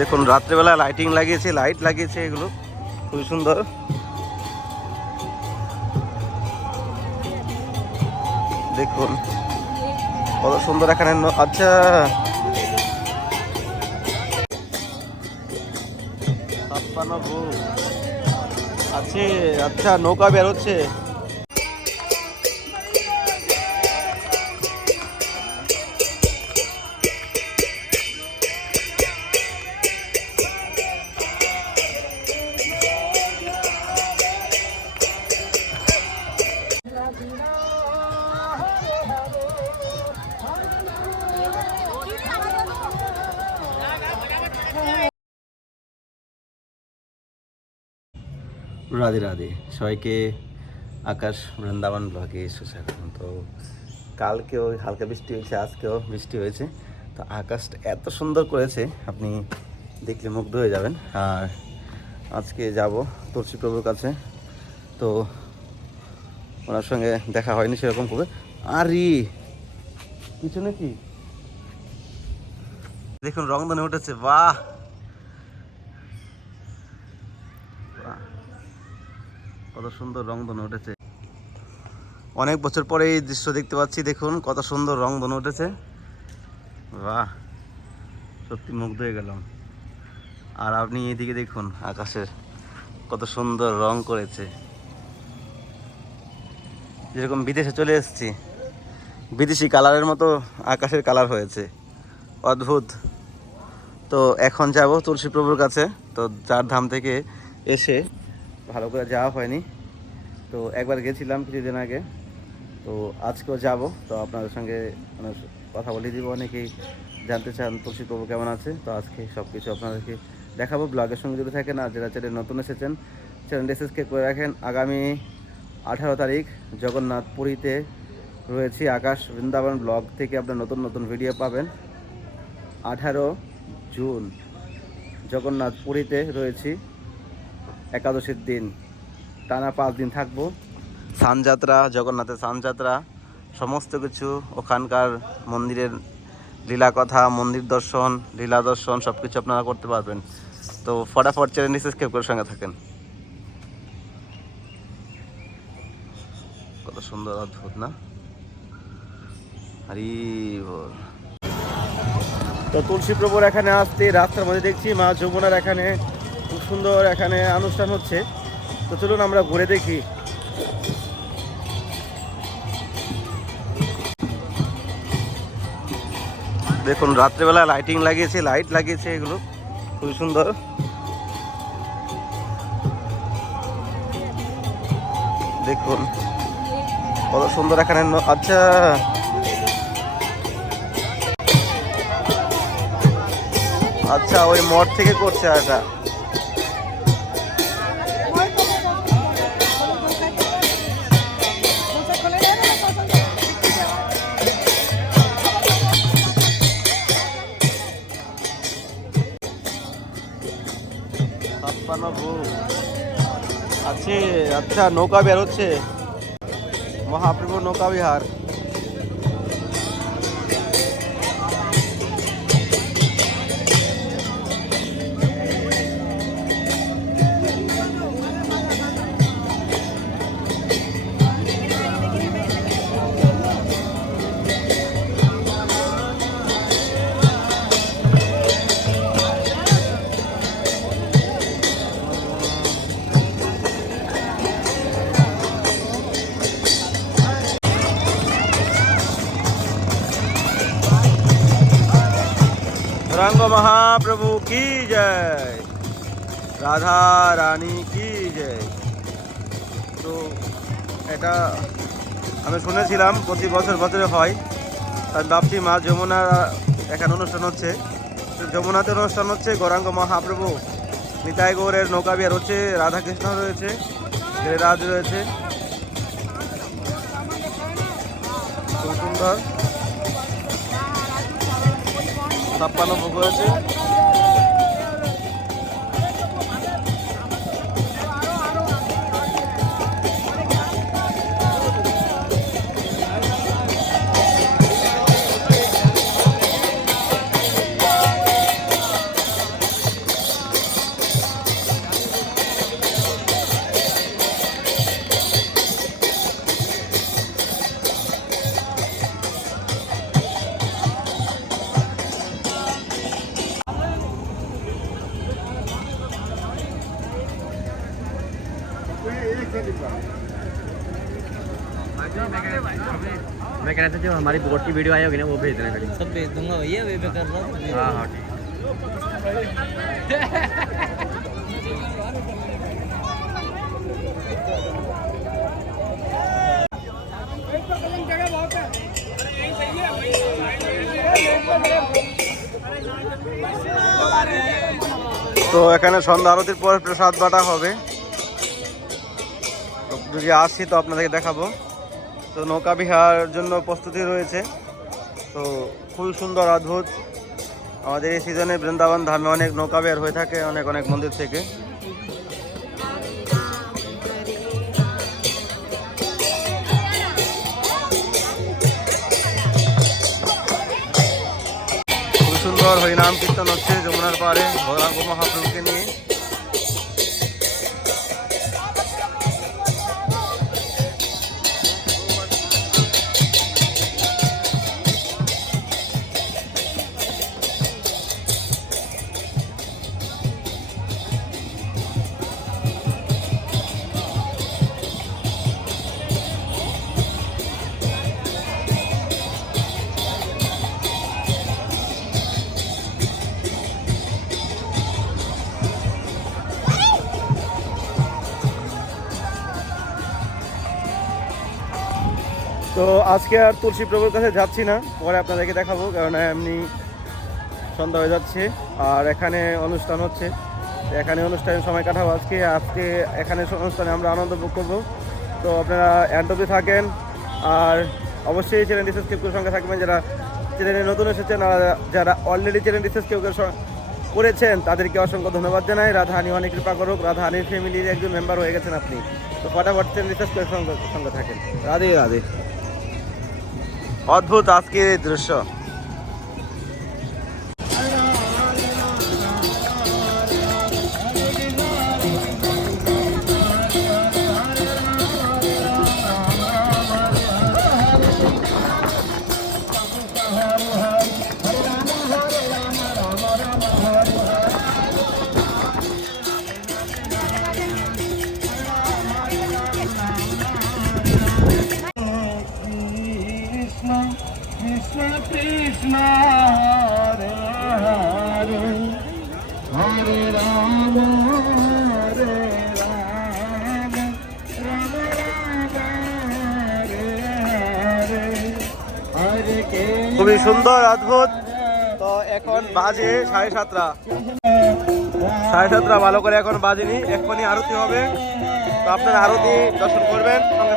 দেখুন, রাত্রেবেলা লাইটিং লাগিয়েছে লাইট লাগিয়েছে এগুলো। খুবই সুন্দর। দেখুন, কত সুন্দর এখানে আচ্ছা। আচ্ছা নৌকা বেরোচ্ছে। রাধে রাধে। সবাইকে আকাশ বৃন্দাবন ব্লগে সুস্বাগতম। তো কালকেও হালকা বৃষ্টি হয়েছে, আজকেও বৃষ্টি হয়েছে। তো আকাশটা এত সুন্দর করেছে, আপনি দেখলে মুগ্ধ হয়ে যাবেন। আর আজকে যাব তুলসী প্রভুর কাছে। তো ওনার সঙ্গে দেখা হয়নি সেরকম করে আরে কিছু নাকি দেখুন রংধনে উঠেছে, বাহ। সুন্দর রং রংধনু উঠেছে। অনেক বছর পরে এই দৃশ্য দেখতে পাচ্ছি, দেখুন কত সুন্দর রংধনু উঠেছে। বাহ, সত্যি মুগ্ধ হয়ে গেলাম। আর আপনি এদিকে দেখুন, আকাশের কত সুন্দর রং করেছে। যেরকম বিদেশে চলে এসেছি, বিদেশি কালারের মতো আকাশের কালার হয়েছে। অদ্ভুত। তো এখন যাব তুলসী প্রভুর কাছে, তো চার ধাম থেকে এসে ভালো করে যাওয়া হয়নি। তো একবার গেছিলাম কিছুদিন আগে। তো আজকেও যাব, তো আপনাদের সঙ্গে মানে কথা বলে দিব। অনেকেই জানতে চান, তুলসী প্রভু কেমন আছে? তো আজকে সব কিছু আপনাদেরকে দেখাবো। ব্লগের সঙ্গে যদি থাকেন আর যারা চ্যানেল নতুন এসেছেন চ্যানেল এসএসকে করে রাখেন। আগামী আঠারো তারিখ জগন্নাথ পুরীতে রয়েছি আকাশ বৃন্দাবন ব্লগ থেকে আপনার নতুন নতুন ভিডিও পাবেন। আঠারো জুন জগন্নাথ পুরীতে রয়েছি একাদশীর দিন। টানা পাঁচ দিন থাকব। সানযাত্রা জগন্নাথের সানযাত্রা সমস্ত কিছু ওখানকার মন্দিরের লীলা কথা মন্দির দর্শন লীলা দর্শন সব কিছু আপনারা করতে পারবেন। তো ফটাফট চ্যানেল সাবস্ক্রাইব করে সঙ্গে থাকেন। কত সুন্দর অদ্ভুত না? হরি বল। তো তুলসী প্রভুর এখানে আসতে রাস্তার মধ্যে দেখছি মা যমুনার এখানে খুব সুন্দর এখানে অনুষ্ঠান হচ্ছে। তো চলুন আমরা ঘুরে দেখি। দেখুন, রাত্রেবেলা লাইটিং লাগিয়েছে লাইট লাগিয়েছে এগুলো। খুবই সুন্দর। দেখুন, কত সুন্দর এখানে আচ্ছা। আচ্ছা ওই মঠ থেকে করছে এটা আছে আচ্ছা নৌকা বেরোচ্ছে মহাপ্রভু নৌকা বিহার। মহাপ্রভু কি জয়? রাধা রানী কি জয়? তো এটা আমি শুনেছিলাম, প্রতি বছর বছরে হয়। তার ভাবছি মা যমুনার এখানে অনুষ্ঠান হচ্ছে। যমুনাতে অনুষ্ঠান হচ্ছে, গৌরাঙ্গ মহাপ্রভু, নিতাই গৌরের নৌকা বিহার হচ্ছে, রাধাকৃষ্ণ রয়েছে রাজ রয়েছে। খুব সুন্দর। ছাপ্পান্ন ভোগ হয়েছে मैं कह रहा था जो हमारी बोट की वीडियो आई होगी ना वो भेज देना मेरी सब भेज दूंगा भैया वे पे कर रहा हूँ हाँ हाँ ठीक তো এখানে সন্ধ্যা আরতির পর প্রসাদ বাটা হবে তো যদি আসি তো আপনাদেরকে দেখাবো তো নৌকা বিহার জন্য প্রস্তুতি রয়েছে। তো খুবই সুন্দর, অদ্ভুত। আমাদের এই সিজনে বৃন্দাবন ধামে অনেক নৌকা বিহার হয়ে থাকে, অনেক অনেক মন্দির থেকে। খুব সুন্দর হরিনাম কীর্তন হচ্ছে যমুনার পাড়ে ভোলাঙ্গ মহাপ্রভুকে তো আজকে আর তুলসী প্রভুর কাছে যাচ্ছি না, পরে আপনাদেরকে দেখাবো, কারণ এমনি সন্ধ্যা হয়ে যাচ্ছে, আর এখানে অনুষ্ঠান হচ্ছে। এখানে অনুষ্ঠানে সময় কাটাবো আজকে আজকে এখানে অনুষ্ঠানে আমরা আনন্দ ভোগ করব। তো আপনারা অ্যান্টপে থাকেন, আর অবশ্যই চ্যানেলটি সাবস্ক্রাইব করে সঙ্গে থাকবেন। যারা চ্যানেলে নতুন এসেছেন যারা অলরেডি চ্যানেলটি সাবস্ক্রাইব করে করেছেন, তাদেরকে অসংখ্য ধন্যবাদ জানাই। রাধাহানি অনেক কৃপা করুক, রাধাহানির ফ্যামিলির একজন মেম্বার হয়ে গেছেন আপনি। তো ফটাফট চ্যানেলটি সাবস্ক্রাইব সঙ্গে থাকেন। রাধে রাধে। অদ্ভুত আজকের এই দৃশ্য। কৃষ্ণ কৃষ্ণ হরে হরে। হরে রাম হরে রাম। রাম রাম হরে হরে। হরে কে খুবই সুন্দর অদ্ভুত। তো এখন বাজে সাড়ে সাতটা। সাড়ে সাতটা ভালো করে এখন বাজেনি। এখনই আরতি হবে। তো আপনারা আরতি দর্শন করবেন সঙ্গে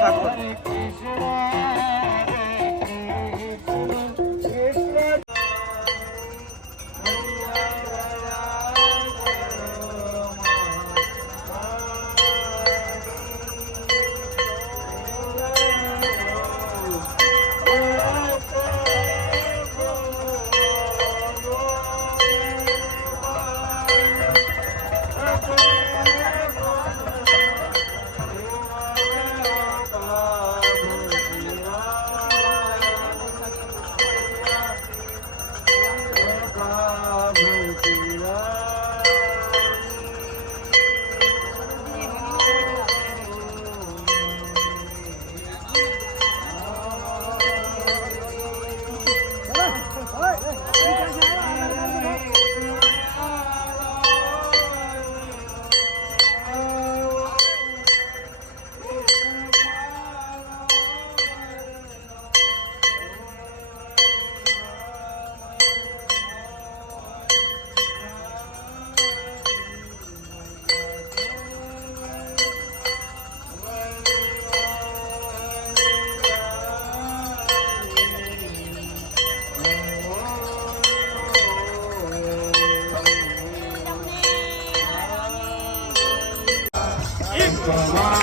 Come.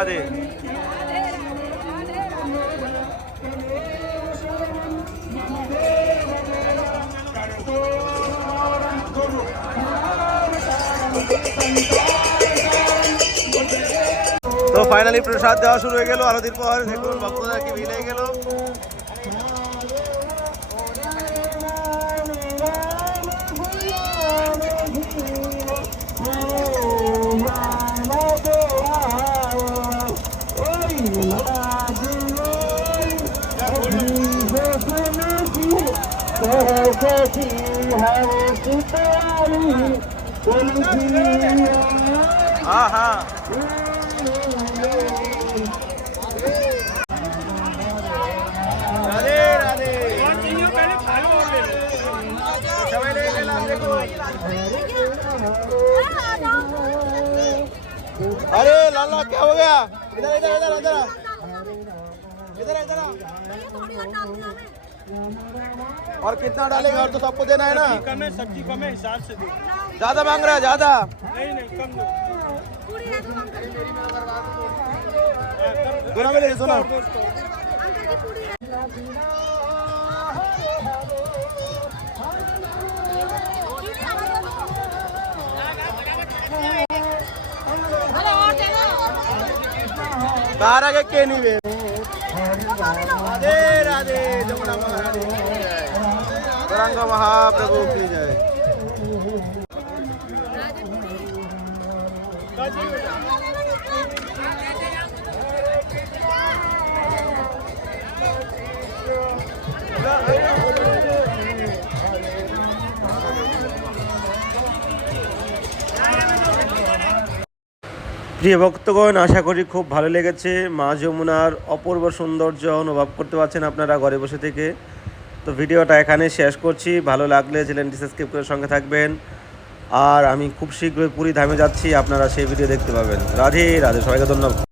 রাধে তো ফাইনালি প্রসাদ দেওয়া শুরু হয়ে গেল। আরতির পর দেখুন, ভক্তরা কি ভিড় হয়ে গেল। अरे लाला क्या हो गया? इधर इधर इधर इधर। इधर इधर। इधर और कितना डालेगा और तो सबको देना है ना? कम है सब्ज़ी कम है हिसाब से ज़्यादा मांग रहा है ज़्यादा? नहीं नहीं कम दो। दोनों मिले सुना। बारह के नहीं वे নিবে রাধে রাধে যমুনা মহারানী কি জয়। গৌরাঙ্গ প্রিয় ভক্তগণ, আশা করি খুব ভালো লেগেছে। মা যমুনার অপূর্ব সৌন্দর্য অনুভব করতে পারছেন আপনারা ঘরে বসে থেকে। তো ভিডিওটা এখানে শেষ করছি। ভালো লাগলে চ্যানেলটি সাবস্ক্রাইব করে সঙ্গে থাকবেন। আর আমি খুব শীঘ্রই পুরী ধামে যাচ্ছি, আপনারা সেই ভিডিও দেখতে পাবেন। রাধে রাধে, সবাইকে ধন্যবাদ।